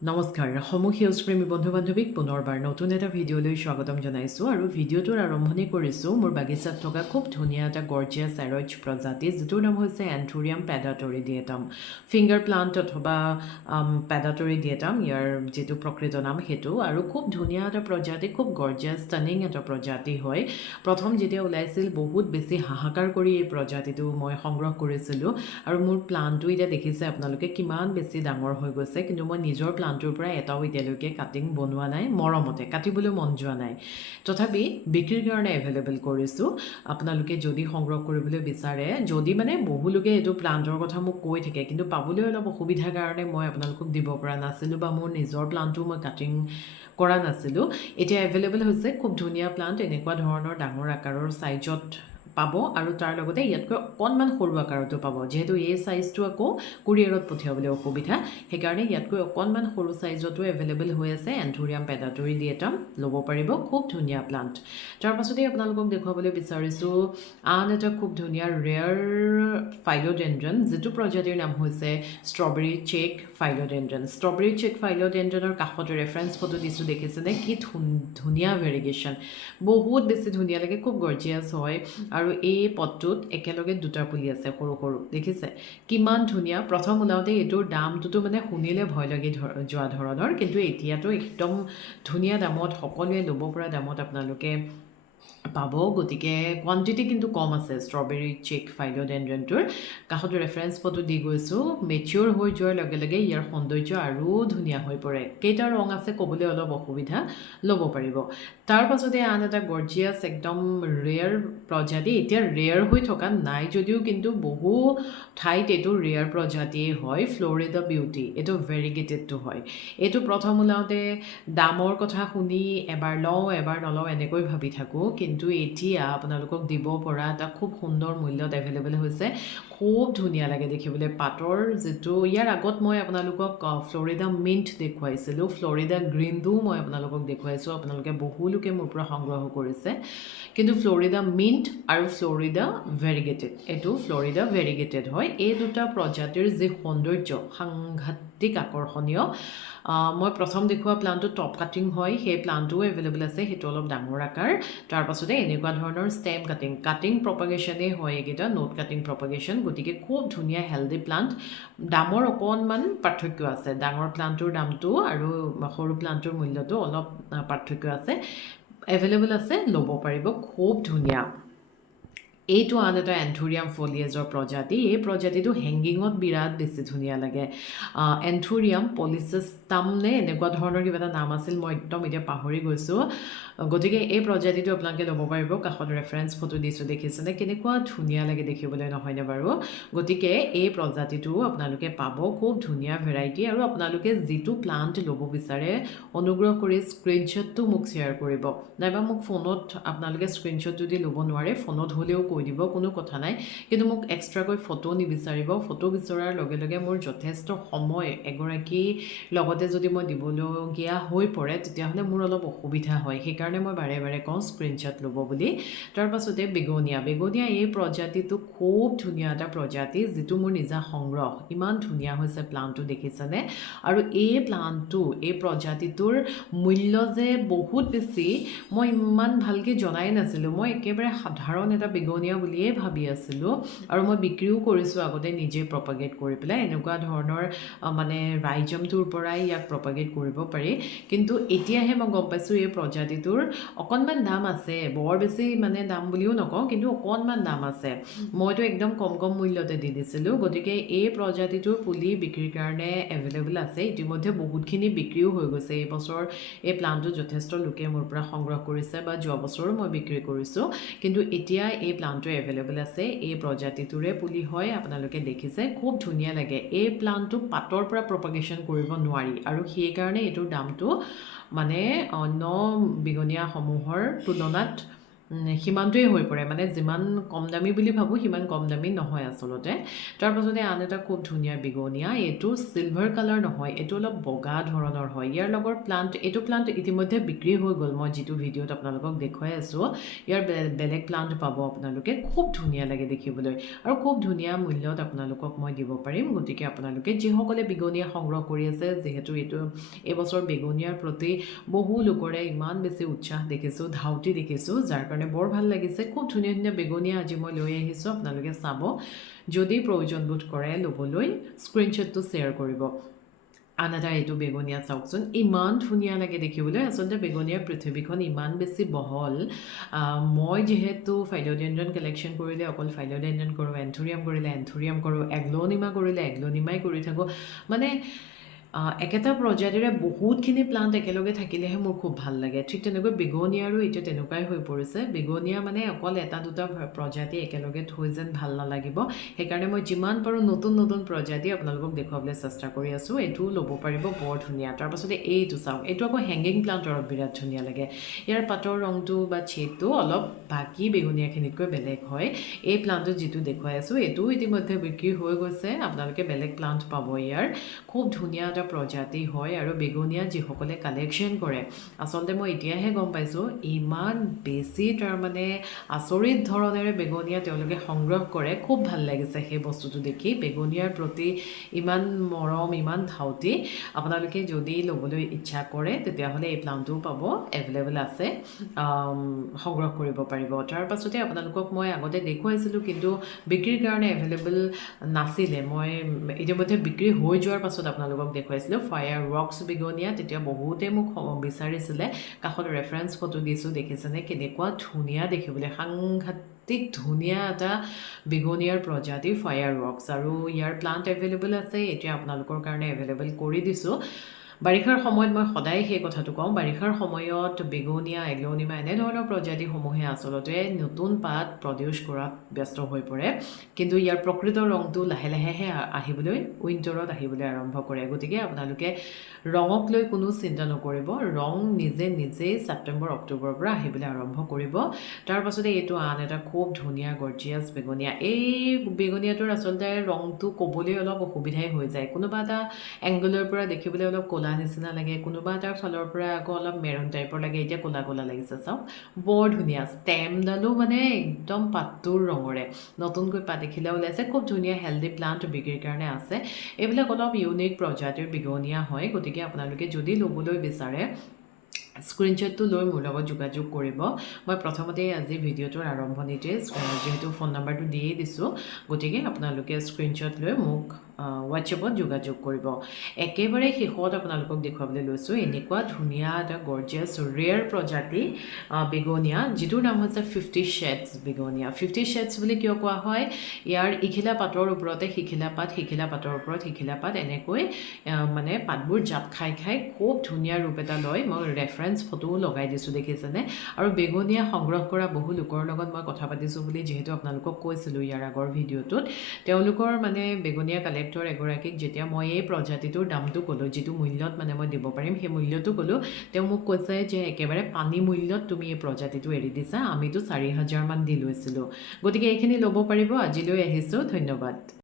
নমস্কাৰ সমুখীয় প্ৰেমী বন্ধু বান্ধৱীক পুনৰবাৰ নতুন এটা ভিডিঅ'লৈ স্বাগতম জনাইছোঁ আৰু ভিডিঅ'টোৰ আৰম্ভণি কৰিছোঁ মোৰ বাগিচাত থকা খুব ধুনীয়া এটা গৰ্জিয়াছ এৰইজ প্ৰজাতি যিটোৰ নাম হৈছে এন্থুৰিয়াম পেডাটৰিডিয়েটাম ফিংগাৰ প্লাণ্ট অথবা পেডাটৰিডিয়েটাম ইয়াৰ যিটো প্ৰকৃত নাম সেইটো আৰু খুব ধুনীয়া এটা প্ৰজাতি খুব গৰ্জিয়াছ ষ্টানিং এটা প্ৰজাতি হয় প্ৰথম যেতিয়া ওলাইছিল বহুত বেছি হাহাকাৰ কৰি এই প্ৰজাতিটো মই সংগ্ৰহ কৰিছিলোঁ আৰু মোৰ প্লাণ্টটো এতিয়া দেখিছে আপোনালোকে কিমান বেছি ডাঙৰ হৈ গৈছে কিন্তু মই নিজৰ প্লাণ্টটোৰ পৰা এটাও এতিয়ালৈকে কাটিং বনোৱা নাই মৰমতে কাটিবলৈ মন যোৱা নাই তথাপি বিক্ৰীৰ কাৰণে এভেইলেবল কৰিছোঁ আপোনালোকে যদি সংগ্ৰহ কৰিবলৈ বিচাৰে যদি মানে বহুলোকে এইটো প্লাণ্টৰ কথা মোক কৈ থাকে কিন্তু পাবলৈ অলপ অসুবিধাৰ কাৰণে মই আপোনালোকক দিব পৰা নাছিলোঁ বা মোৰ নিজৰ প্লাণ্টটো মই কাটিং কৰা নাছিলোঁ এতিয়া এভেইলেবল হৈছে খুব ধুনীয়া প্লাণ্ট এনেকুৱা ধৰণৰ ডাঙৰ আকাৰৰ চাইজত পাব আৰু তাৰ লগতে ইয়াতকৈ অকণমান সৰু আকাৰতো পাব যেহেতু এই চাইজটো আকৌ কুৰিয়াৰত পঠিয়াবলৈ অসুবিধা সেইকাৰণে ইয়াতকৈ অকণমান সৰু চাইজতো এভেইলেবল হৈ আছে এন্থুৰিয়াম পেডাটৰিডিয়েটাম ল'ব পাৰিব খুব ধুনীয়া প্লাণ্ট তাৰ পাছতেই আপোনালোকক দেখুৱাবলৈ বিচাৰিছোঁ আন এটা খুব ধুনীয়া ৰেয়াৰ ফাইলডেণ্ড্ৰন যিটো প্ৰজাতিৰ নাম হৈছে ষ্ট্ৰবেৰী চেক ফাইলডেণ্ড্ৰন ষ্ট্ৰবেৰী চেক ফাইলডেণ্ড্ৰনৰ কাষত ৰেফাৰেঞ্চ ফটো দিছোঁ দেখিছেনে কি ধুনীয়া ভেৰিগেশ্যন বহুত বেছি ধুনীয়া লাগে খুব গৰ্জিয়াছ হয় আৰু এই পটটোত একেলগে দুটা পুলি আছে সৰু সৰু দেখিছে কিমান ধুনীয়া প্ৰথম ওলাওঁতে এইটোৰ দামটোতো মানে শুনিলে ভয় লাগি যোৱা ধৰণৰ কিন্তু এতিয়াতো একদম ধুনীয়া দামত সকলোৱে ল'ব পৰা দামত আপোনালোকে পাব গতিকে কোৱান্টিটি কিন্তু কম আছে ষ্ট্ৰবেৰী চেক ফাইলডেণ্ড্ৰনটোৰ কাষত ৰেফাৰেঞ্চ ফটো দি গৈছোঁ মেচিয়ৰ হৈ যোৱাৰ লগে লগে ইয়াৰ সৌন্দৰ্য আৰু ধুনীয়া হৈ পৰে কেইটা ৰং আছে ক'বলৈ অলপ অসুবিধা ল'ব পাৰিব তাৰ পাছতে আন এটা গৰ্জিয়াছ একদম ৰেয়াৰ প্ৰজাতি এতিয়া ৰেয়াৰ হৈ থকা নাই যদিও কিন্তু বহু ঠাইত এইটো ৰেয়াৰ প্ৰজাতিয়ে হয় ফ্লৰিডা বিউটি এইটো ভেৰিগেটেডটো হয় এইটো প্ৰথম ওলাওঁতে দামৰ কথা শুনি এবাৰ লওঁ এবাৰ নলওঁ এনেকৈ ভাবি থাকোঁ কিন্তু এতিয়া আপোনালোকক দিব পৰা এটা খুব সুন্দৰ মূল্যত এভেইলেবল হৈছে খুব ধুনীয়া লাগে দেখিবলৈ পাতৰ যিটো ইয়াৰ আগত মই আপোনালোকক ফ্লৰিডা মিণ্ট দেখুৱাইছিলোঁ ফ্লৰিডা গ্ৰীণটোও মই আপোনালোকক দেখুৱাইছোঁ আপোনালোকে বহুলোকে মোৰ পৰা সংগ্ৰহ কৰিছে কিন্তু ফ্লৰিডা মিণ্ট আৰু ফ্লৰিডা ভেৰিগেটেড এইটো ফ্লৰিডা ভেৰিগেটেড হয় এই দুটা প্ৰজাতিৰ যি সৌন্দৰ্য সাংঘাতিক আকৰ্ষণীয় মই প্ৰথম দেখুওৱা প্লাণ্টটো টপ কাটিং হয় সেই প্লাণ্টটোও এভেইলেবল আছে সেইটো অলপ ডাঙৰ আকাৰ তাৰ পাছতে এনেকুৱা ধৰণৰ ষ্টেম কাটিং প্ৰপাগেশ্যনেই হয় এইকেইটা নোট কাটিং প্ৰপাগেশ্যন গতিকে খুব ধুনীয়া হেল্ডি প্লাণ্ট দামৰ অকণমান পাৰ্থক্য আছে ডাঙৰ প্লাণ্টটোৰ দামটো আৰু সৰু প্লাণ্টটোৰ মূল্যটো অলপ পাৰ্থক্য আছে এভেইলেবল আছে ল'ব পাৰিব খুব ধুনীয়া এইটো আন এটা এন্থুৰিয়াম ফলিয়েজৰ প্ৰজাতি এই প্ৰজাতিটো হেংগিঙত বিৰাট বেছি ধুনীয়া লাগে এন্থুৰিয়াম পলিচিষ্টাম নে এনেকুৱা ধৰণৰ কিবা এটা নাম আছিল মই একদম এতিয়া পাহৰি গৈছোঁ গতিকে এই প্ৰজাতিটো আপোনালোকে ল'ব পাৰিব কাষত ৰেফাৰেঞ্চ ফটো দিছোঁ দেখিছেনে কেনেকুৱা ধুনীয়া লাগে দেখিবলৈ নহয়নে বাৰু গতিকে এই প্ৰজাতিটো আপোনালোকে পাব খুব ধুনীয়া ভেৰাইটি আৰু আপোনালোকে যিটো প্লাণ্ট ল'ব বিচাৰে অনুগ্ৰহ কৰি স্ক্ৰীনশ্বটটো মোক শ্বেয়াৰ কৰিব নাইবা মোক ফোনত আপোনালোকে স্ক্ৰীনশ্বট যদি ল'ব নোৱাৰে ফোনত হ'লেও কৈ দিব কোনো কথা নাই কিন্তু মোক এক্সট্ৰাকৈ ফটো নিবিচাৰিব ফটো বিচৰাৰ লগে লগে মোৰ যথেষ্ট সময় এগৰাকী লগতে যদি মই দিবলগীয়া হৈ পৰে তেতিয়াহ'লে মোৰ অলপ অসুবিধা হয় সেইকাৰণে মই বাৰে বাৰে কওঁ স্ক্ৰীনশ্বট ল'ব বুলি তাৰ পাছতে বেগনীয়া এই প্ৰজাতিটো খুব ধুনীয়া এটা প্ৰজাতি যিটো মোৰ নিজা সংগ্ৰহ ইমান ধুনীয়া হৈছে প্লাণ্টটো দেখিছেনে আৰু এই প্লাণ্টটো এই প্ৰজাতিটোৰ মূল্য যে বহুত বেছি মই ইমান ভালকৈ জনাই নাছিলোঁ মই একেবাৰে সাধাৰণ এটা বেগনীয়া বুলিয়েই ভাবি আছিলোঁ আৰু মই বিক্ৰীও কৰিছোঁ আগতে নিজে প্ৰপাগেট কৰি পেলাই এনেকুৱা ধৰণৰ মানে ৰাইজমটোৰ পৰাই ইয়াক প্ৰপাগেট কৰিব পাৰি কিন্তু এতিয়াহে মই গম পাইছোঁ এই প্ৰজাতিটোৰ অকণমান দাম আছে বৰ বেছি মানে দাম বুলিও নকওঁ কিন্তু অকণমান দাম আছে মইতো একদম কম মূল্যতে দি দিছিলোঁ গতিকে এই প্ৰজাতিটোৰ পুলি বিক্ৰীৰ কাৰণে এভেইলেবল আছে ইতিমধ্যে বহুতখিনি বিক্ৰীও হৈ গৈছে এই বছৰ এই প্লাণ্টটো যথেষ্ট লোকে মোৰ পৰা সংগ্ৰহ কৰিছে বা যোৱা বছৰো মই বিক্ৰী কৰিছোঁ কিন্তু এতিয়া এই প্লাণ্টটো এভেইলেবল আছে এই প্ৰজাতিটোৰে পুলি হয় আপোনালোকে দেখিছে খুব ধুনীয়া লাগে এই প্লাণ্টটো পাতৰ পৰা প্ৰপাগেশ্যন কৰিব নোৱাৰি আৰু সেইকাৰণে এইটোৰ দামটো মানে অন্য বেগনীয়াসমূহৰ তুলনাত সিমানটোৱেই হৈ পৰে মানে যিমান কম দামী বুলি ভাবোঁ সিমান কম দামী নহয় আচলতে। তাৰপাছতে আন এটা খুব ধুনীয়া বেগনিয়া, এইটো চিলভাৰ কালাৰ নহয়, এইটো অলপ বগা ধৰণৰ হয়। ইয়াৰ লগৰ এইটো প্লাণ্ট ইতিমধ্যে বিক্ৰী হৈ গ'ল, মই যিটো ভিডিঅ'ত আপোনালোকক দেখুৱাই আছোঁ। ইয়াৰ বেলেগ প্লাণ্ট পাব আপোনালোকে, খুব ধুনীয়া লাগে দেখিবলৈ আৰু খুব ধুনীয়া মূল্যত আপোনালোকক মই দিব পাৰিম। গতিকে আপোনালোকে যিসকলে বেগনিয়া সংগ্ৰহ কৰি আছে, যিহেতু এইবছৰ বেগনিয়াৰ প্ৰতি বহু লোকৰে ইমান বেছি উৎসাহ দেখিছোঁ, ধাউতি দেখিছোঁ, যাৰ কাৰণে বৰ ভাল লাগিছে। খুব ধুনীয়া ধুনীয়া বেগনিয়া আজি মই লৈ আহিছোঁ, আপোনালোকে চাব। যদি প্ৰয়োজন বোধ কৰে ল'বলৈ, স্ক্ৰীনশ্বটটো শ্বেয়াৰ কৰিব। আন এটা এইটো বেগনিয়া চাওকচোন, ইমান ধুনীয়া লাগে দেখিবলৈ। আচলতে বেগনিয়াৰ পৃথিৱীখন ইমান বেছি বহল। মই যিহেতু ফাইলডেণ্ড্ৰন কালেকশ্যন কৰিলে অকল ফাইলডেণ্ড্ৰন কৰোঁ, এন্থুৰিয়াম কৰিলে এন্থুৰিয়াম কৰোঁ, এগ্ল'নিমা কৰিলে এগ্ল'নিমাই কৰি থাকোঁ। মানে একেটা প্ৰজাতিৰে বহুতখিনি প্লাণ্ট একেলগে থাকিলেহে মোৰ খুব ভাল লাগে। ঠিক তেনেকৈ বেগনিয়াৰো এতিয়া তেনেকুৱাই হৈ পৰিছে। বেগনিয়া মানে অকল এটা দুটা প্ৰজাতি একেলগে থৈ যেন ভাল নালাগিব, সেইকাৰণে মই যিমান পাৰোঁ নতুন নতুন প্ৰজাতি আপোনালোকক দেখুৱাবলৈ চেষ্টা কৰি আছোঁ। এইটোও ল'ব পাৰিব, বৰ ধুনীয়া। তাৰপাছতে এইটো চাওক, এইটো আকৌ হেংগিং প্লাণ্টৰ বিৰাট ধুনীয়া লাগে। ইয়াৰ পাতৰ ৰংটো বা ছেটটো অলপ বাকী বেগনিয়াখিনিতকৈ বেলেগ হয়। এই প্লাণ্টটো যিটো দেখুৱাই আছোঁ, এইটোও ইতিমধ্যে বিক্ৰী হৈ গৈছে, আপোনালোকে বেলেগ প্লাণ্ট পাব ইয়াৰ। খুব ধুনীয়া এটা প্ৰজাতি হয় আৰু বেগনিয়া যিসকলে কালেকশ্যন কৰে, আচলতে মই এতিয়াহে গম পাইছোঁ ইমান বেছি তাৰমানে আচৰিত ধৰণেৰে বেগনিয়া তেওঁলোকে সংগ্ৰহ কৰে। খুব ভাল লাগিছে সেই বস্তুটো দেখি, বেগনিয়াৰ প্ৰতি ইমান মৰম, ইমান ধাউতি। আপোনালোকে যদি ল'বলৈ ইচ্ছা কৰে তেতিয়াহ'লে এই প্লাণ্টটোও পাব, এভেইলেবল আছে, সংগ্ৰহ কৰিব পাৰিব। তাৰপাছতে আপোনালোকক মই আগতে দেখুৱাইছিলোঁ, কিন্তু বিক্ৰীৰ কাৰণে এভেইলেবল নাছিলে। মই ইতিমধ্যে বিক্ৰী হৈ যোৱাৰ পাছত আপোনালোকক দেখুৱাইছিলোঁ ফায়াৰ ৱৰ্কছ বেগনিয়া। তেতিয়া বহুতে মোক বিচাৰিছিলে, কাষত ৰেফাৰেঞ্চ ফটো দিছোঁ, দেখিছেনে কেনেকুৱা ধুনীয়া দেখিবলৈ, সাংঘাতিক ধুনীয়া এটা বেগনিয়াৰ প্ৰজাতি ফায়াৰ ৱৰ্কছ। আৰু ইয়াৰ প্লাণ্ট এভেইলেবল আছে, এতিয়া আপোনালোকৰ কাৰণে এভেইলেবল কৰি দিছোঁ। বাৰিষাৰ সময়ত মই সদায় সেই কথাটো কওঁ, বাৰিষাৰ সময়ত বেগনিয়া, এগ্ল'নিমা এনেধৰণৰ প্ৰজাতিসমূহে আচলতে নতুন পাত প্ৰডিউচ কৰাত ব্যস্ত হৈ পৰে, কিন্তু ইয়াৰ প্ৰকৃত ৰংটো লাহে লাহেহে আহিবলৈ, উইণ্টাৰত আহিবলৈ আৰম্ভ কৰে। গতিকে আপোনালোকে ৰঙক লৈ কোনো চিন্তা নকৰিব, ৰং নিজেই ছেপ্টেম্বৰ অক্টোবৰৰ পৰা আহিবলৈ আৰম্ভ কৰিব। তাৰপাছতে এইটো আন এটা খুব ধুনীয়া গৰ্জিয়াছ বেগনিয়া। এই বেগনিয়াটোৰ আচলতে ৰংটো ক'বলৈ অলপ অসুবিধাই হৈ যায়, কোনোবা এটা এংগলৰ পৰা দেখিবলৈ অলপ ক'লা নিচিনা লাগে, কোনোবা এটাৰ ফালৰ পৰা আকৌ অলপ মেৰুন টাইপৰ লাগে। এতিয়া ক'লা ক'লা লাগিছে চাওক, বৰ ধুনীয়া। ষ্টেমডালো মানে একদম পাতটোৰ ৰঙৰে, নতুনকৈ পাত এখিলা ওলাইছে, খুব ধুনীয়া হেল্ডি প্লাণ্ট বিক্ৰীৰ কাৰণে আছে। এইবিলাক অলপ ইউনিক প্ৰজাতিৰ বেগনিয়া হয়, গতিকে আপোনালোকে যদি ল'বলৈ বিচাৰে স্ক্ৰীনশ্বটটো লৈ মোৰ লগত যোগাযোগ কৰিব। মই প্ৰথমতেই আজি ভিডিঅ'টোৰ আৰম্ভণিতে যিহেতু ফোন নাম্বাৰটো দিয়েই দিছোঁ, গতিকে আপোনালোকে স্ক্ৰীনশ্বট লৈ মোক হোৱাটছএপত যোগাযোগ কৰিব। একেবাৰে শেষত আপোনালোকক দেখুৱাবলৈ লৈছোঁ এনেকুৱা ধুনীয়া এটা গৰ্জিয়াছ ৰেয়াৰ প্ৰজাতি বেগনিয়া, যিটোৰ নাম হৈছে 50 শ্বেডছ বেগনিয়া। 50 শ্বেডছ বুলি কিয় কোৱা হয়? ইয়াৰ ইখিলা পাতৰ ওপৰতে সিখিলা পাত, সিখিলা পাতৰ ওপৰত সিখিলা পাত, এনেকৈ মানে পাতবোৰ জাপ খাই খাই খুব ধুনীয়া ৰূপ এটা লয়। মই ৰেফাৰেঞ্চ ফটোও লগাই দিছোঁ, দেখিছেনে? আৰু বেগনিয়া সংগ্ৰহ কৰা বহু লোকৰ লগত মই কথা পাতিছোঁ বুলি যিহেতু আপোনালোকক কৈছিলোঁ ইয়াৰ আগৰ ভিডিঅ'টোত, তেওঁলোকৰ মানে বেগনিয়া কালেক্টৰ এগৰাকীক যেতিয়া মই এই প্ৰজাতিটোৰ দামটো ক'লোঁ, যিটো মূল্যত মানে মই দিব পাৰিম সেই মূল্যটো ক'লোঁ, তেওঁ মোক কৈছে যে একেবাৰে পানী মূল্যত তুমি এই প্ৰজাতিটো এৰি দিছা, আমিতো 4,000 মান দি লৈছিলোঁ। গতিকে এইখিনি ল'ব পাৰিব। আজিলৈ আহিছোঁ, ধন্যবাদ।